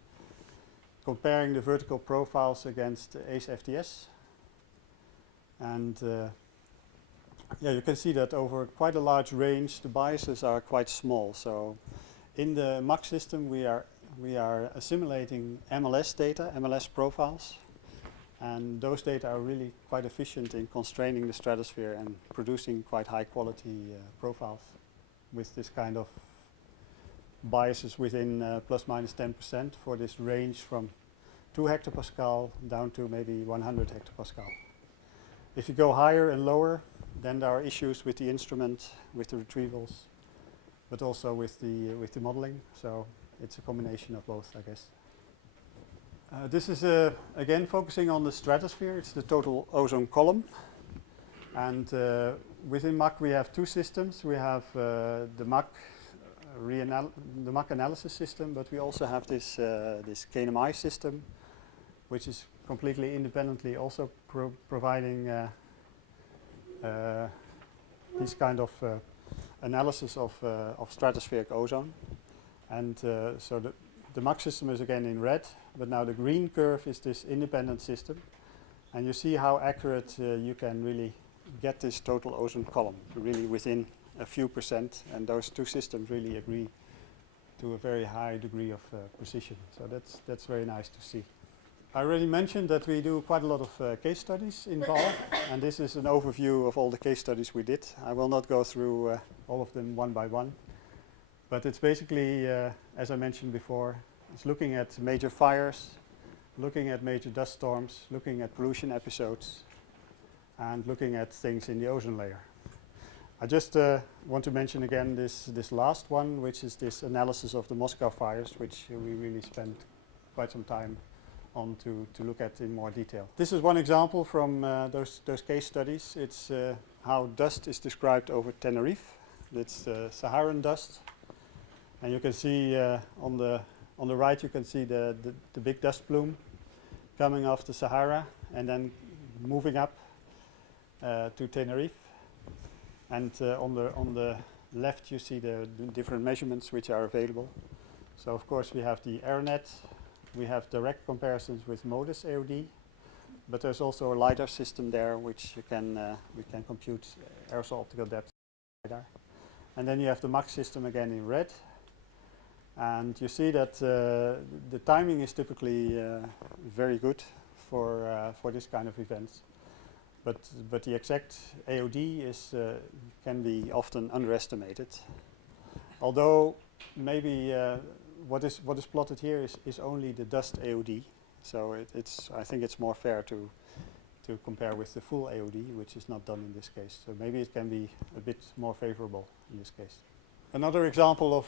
comparing the vertical profiles against ACE-FTS, and yeah, you can see that over quite a large range, the biases are quite small. So in the MACC system, we are assimilating MLS data, MLS profiles. And those data are really quite efficient in constraining the stratosphere and producing quite high quality profiles with this kind of biases within plus minus 10% for this range from 2 hectopascal down to maybe 100 hectopascal. If you go higher and lower, then there are issues with the instrument, with the retrievals, but also with the modeling. So it's a combination of both, I guess. This is again focusing on the stratosphere. It's the total ozone column, and within MACC we have two systems. We have the MACC analysis system, but we also have this KNMI system, which is completely independently also providing this kind of analysis of stratospheric ozone, and so the MACC system is again in red, but now the green curve is this independent system, and you see how accurate you can really get this total ozone column, really within a few percent, and those two systems really agree to a very high degree of precision. So that's very nice to see. I already mentioned that we do quite a lot of case studies in VAL, and this is an overview of all the case studies we did. I will not go through all of them one by one. But it's basically, as I mentioned before, it's looking at major fires, looking at major dust storms, looking at pollution episodes, and looking at things in the ozone layer. I just want to mention again this last one, which is this analysis of the Moscow fires, which we really spent quite some time on to look at in more detail. This is one example from those case studies. It's how dust is described over Tenerife. It's Saharan dust. And you can see on the right, you can see the big dust plume coming off the Sahara and then moving up to Tenerife. And on the left, you see the different measurements which are available. So of course we have the AirNet, we have direct comparisons with MODIS AOD, but there's also a LiDAR system there which we can compute aerosol optical depth LiDAR. And then you have the MACC system again in red. And you see that the timing is typically very good for this kind of events, but the exact AOD is can be often underestimated. Although maybe what is plotted here is only the dust AOD, so I think it's more fair to compare with the full AOD, which is not done in this case. So maybe it can be a bit more favorable in this case. Another example of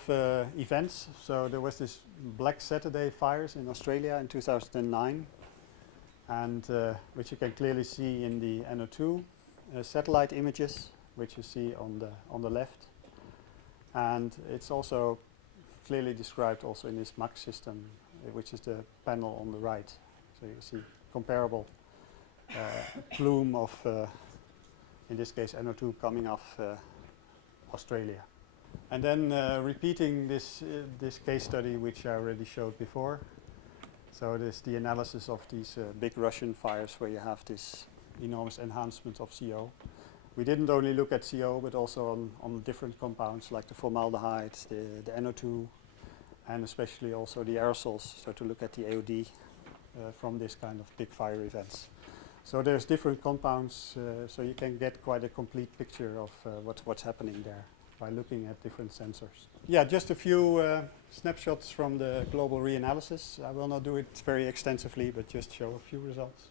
events, so there was this Black Saturday fires in Australia in 2009, and which you can clearly see in the NO2 satellite images, which you see on the left, and it's also clearly described also in this MACC system, which is the panel on the right. So you see comparable plume of, in this case, NO2 coming off Australia. And then repeating this case study which I already showed before. So it is the analysis of these big Russian fires where you have this enormous enhancement of CO. We didn't only look at CO, but also on different compounds like the formaldehyde, the NO2, and especially also the aerosols, so to look at the AOD from this kind of big fire events. So there's different compounds, so you can get quite a complete picture of what's happening there. by looking at different sensors. Yeah, just a few snapshots from the global reanalysis. I will not do it very extensively, but just show a few results.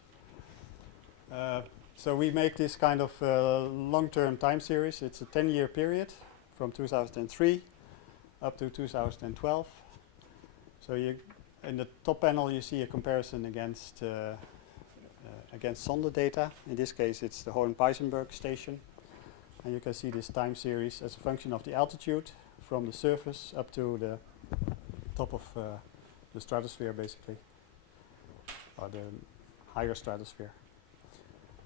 So we make this kind of long-term time series. It's a 10-year period from 2003 up to 2012. So in the top panel you see a comparison against sonde data. In this case it's the Hohenpeisenberg station. And you can see this time series as a function of the altitude from the surface up to the top of the stratosphere, basically, or the higher stratosphere.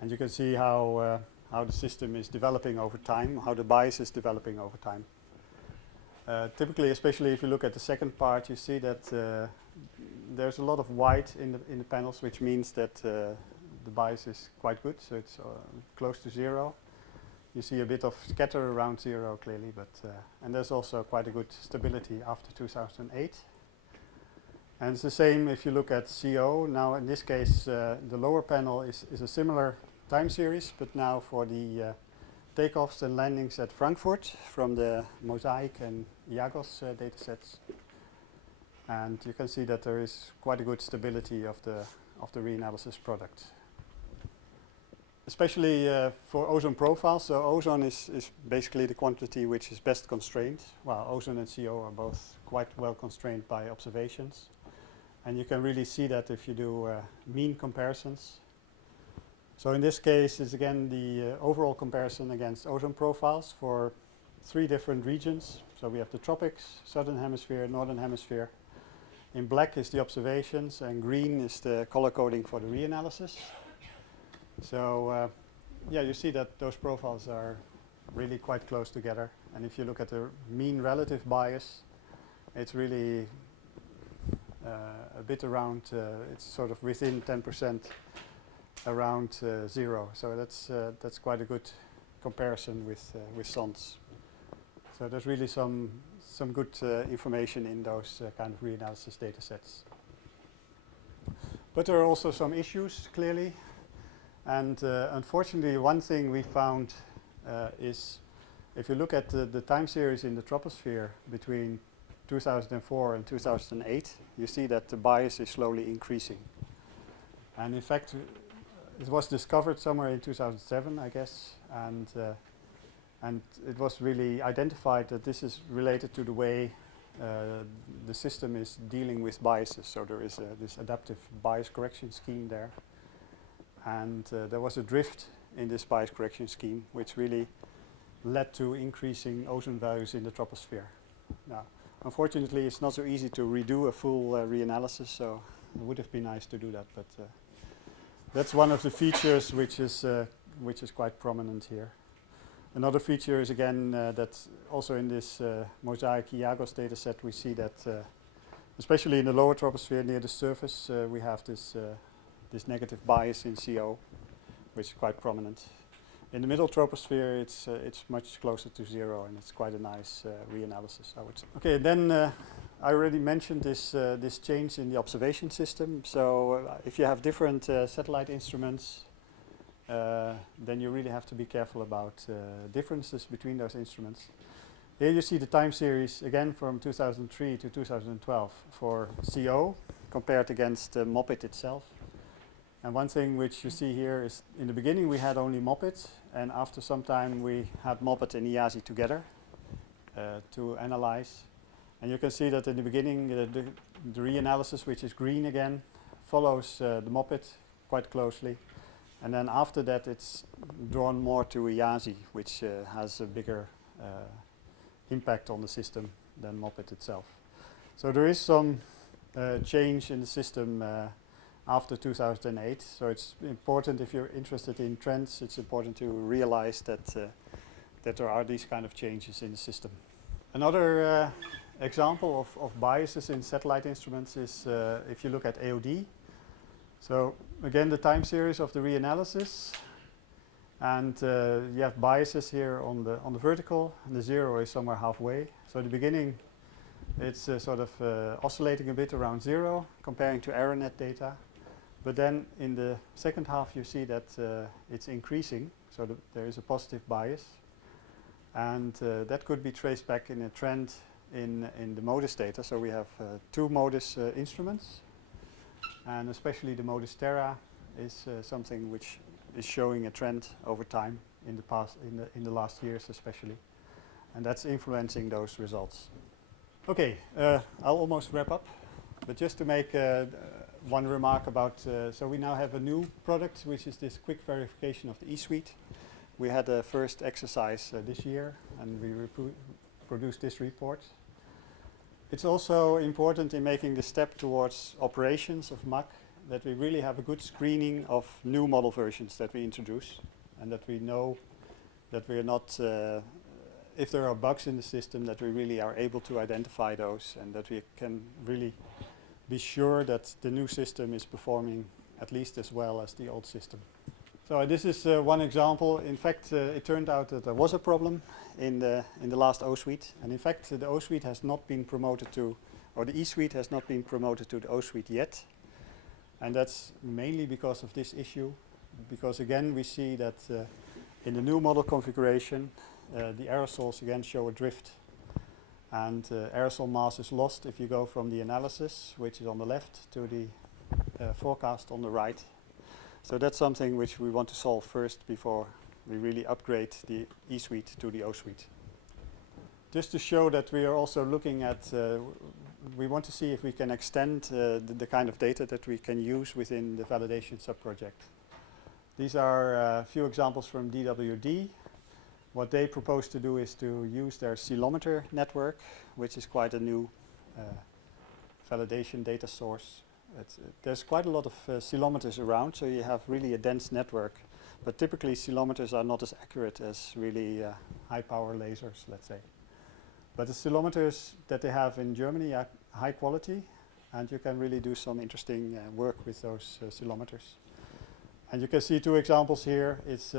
And you can see how the system is developing over time, how the bias is developing over time. Typically, especially if you look at the second part, you see that there's a lot of white in the panels, which means that the bias is quite good, so it's close to zero. You see a bit of scatter around zero clearly, but and there's also quite a good stability after 2008. And it's the same if you look at CO. Now in this case the lower panel is a similar time series, but now for the takeoffs and landings at Frankfurt from the MACC and IAGOS datasets. And you can see that there is quite a good stability of the reanalysis product. Especially for ozone profiles. So ozone is basically the quantity which is best constrained. Well, ozone and CO are both quite well constrained by observations. And you can really see that if you do mean comparisons. So in this case is again the overall comparison against ozone profiles for 3 different regions. So we have the tropics, southern hemisphere, northern hemisphere. In black is the observations and green is the color coding for the reanalysis. So yeah, you see that those profiles are really quite close together. And if you look at the mean relative bias, it's really a bit around, it's sort of within 10% around 0. So that's quite a good comparison with sondes. So there's really some good information in those kind of reanalysis data sets. But there are also some issues, clearly. And unfortunately, one thing we found is if you look at the time series in the troposphere between 2004 and 2008, you see that the bias is slowly increasing. And in fact, it was discovered somewhere in 2007, I guess, and it was really identified that this is related to the way the system is dealing with biases. So there is this adaptive bias correction scheme there. And there was a drift in this bias correction scheme, which really led to increasing ozone values in the troposphere. Now, unfortunately, it's not so easy to redo a full reanalysis, so it would have been nice to do that. But that's one of the features which is quite prominent here. Another feature is again that also in this MACC IAGOS dataset we see that, especially in the lower troposphere near the surface, we have this negative bias in CO, which is quite prominent. In the middle troposphere, it's much closer to 0, and it's quite a nice reanalysis, I would say. Okay, then I already mentioned this change in the observation system. So if you have different satellite instruments, then you really have to be careful about differences between those instruments. Here you see the time series again from 2003 to 2012 for CO compared against MOPIT itself. And one thing which you see here is in the beginning we had only MOPIT, and after some time we had MOPIT and IASI together to analyze. And you can see that in the beginning the reanalysis, which is green again, follows the MOPIT quite closely. And then after that it's drawn more to IASI, which has a bigger impact on the system than MOPIT itself. So there is some change in the system after 2008. So it's important, if you're interested in trends, it's important to realize that there are these kind of changes in the system. Another example of biases in satellite instruments is if you look at AOD. So again, the time series of the reanalysis, and you have biases here on the vertical, and the 0 is somewhere halfway. So at the beginning it's sort of oscillating a bit around 0 comparing to AeroNet data. But then in the second half you see that it's increasing, so there is a positive bias. And that could be traced back in a trend in the MODIS data. So we have 2 MODIS instruments, and especially the MODIS Terra is something which is showing a trend over time in the past, in the last years especially, and that's influencing those results. Okay, I'll almost wrap up, but just to make one remark about, so we now have a new product, which is this quick verification of the eSuite. We had a first exercise this year, and we produced this report. It's also important in making the step towards operations of MACC that we really have a good screening of new model versions that we introduce, and that we know that we are not, if there are bugs in the system, that we really are able to identify those, and that we can really be sure that the new system is performing at least as well as the old system. So this is one example. In fact, it turned out that there was a problem in the last O-Suite, and in fact the O-Suite has not been promoted to, or the eSuite has not been promoted to the O-Suite yet, and that's mainly because of this issue. Because again, we see that in the new model configuration, the aerosols again show a drift, and aerosol mass is lost if you go from the analysis, which is on the left, to the forecast on the right. So that's something which we want to solve first before we really upgrade the eSuite to the O-Suite. Just to show that we are also looking at, we want to see if we can extend the kind of data that we can use within the validation subproject. These are a few examples from DWD. What they propose to do is to use their ceilometer network, which is quite a new validation data source. There's quite a lot of ceilometers around, so you have really a dense network. But typically ceilometers are not as accurate as really high power lasers, let's say. But the ceilometers that they have in Germany are high quality, and you can really do some interesting work with those ceilometers. And you can see 2 examples here. It's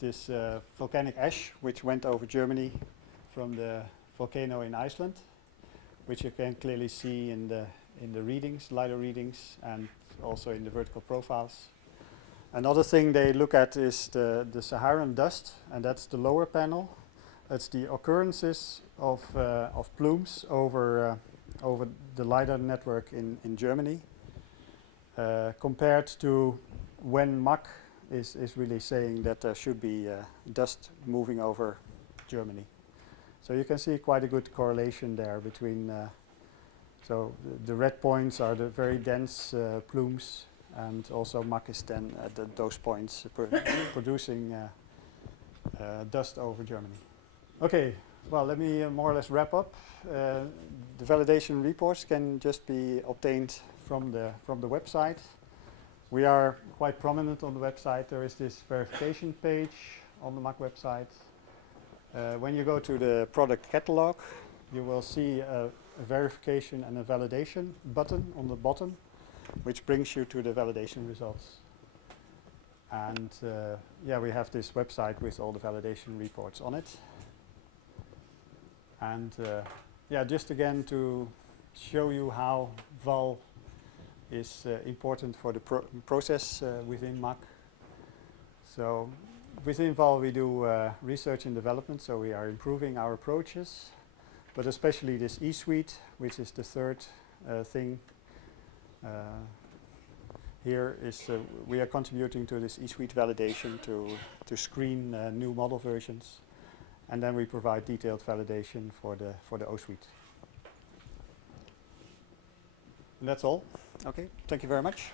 this volcanic ash which went over Germany from the volcano in Iceland, which you can clearly see in the readings, LiDAR readings, and also in the vertical profiles. Another thing they look at is the Saharan dust, and that's the lower panel. That's the occurrences of plumes over the LiDAR network in Germany, compared to when MACC is really saying that there should be dust moving over Germany. So you can see quite a good correlation there between, so the red points are the very dense plumes, and also MACC is then at those points producing dust over Germany. Okay, well, let me more or less wrap up. The validation reports can just be obtained from the website. We are quite prominent on the website. There is this verification page on the MACC website. When you go to the product catalog, you will see a verification and a validation button on the bottom, which brings you to the validation results. And yeah, we have this website with all the validation reports on it. And yeah, just again to show you how VAL is important for the process within MACC. So within VAL we do research and development, so we are improving our approaches, but especially this eSuite, which is the third thing here, is we are contributing to this eSuite validation to screen new model versions, and then we provide detailed validation for the O-Suite. And that's all. Okay, thank you very much.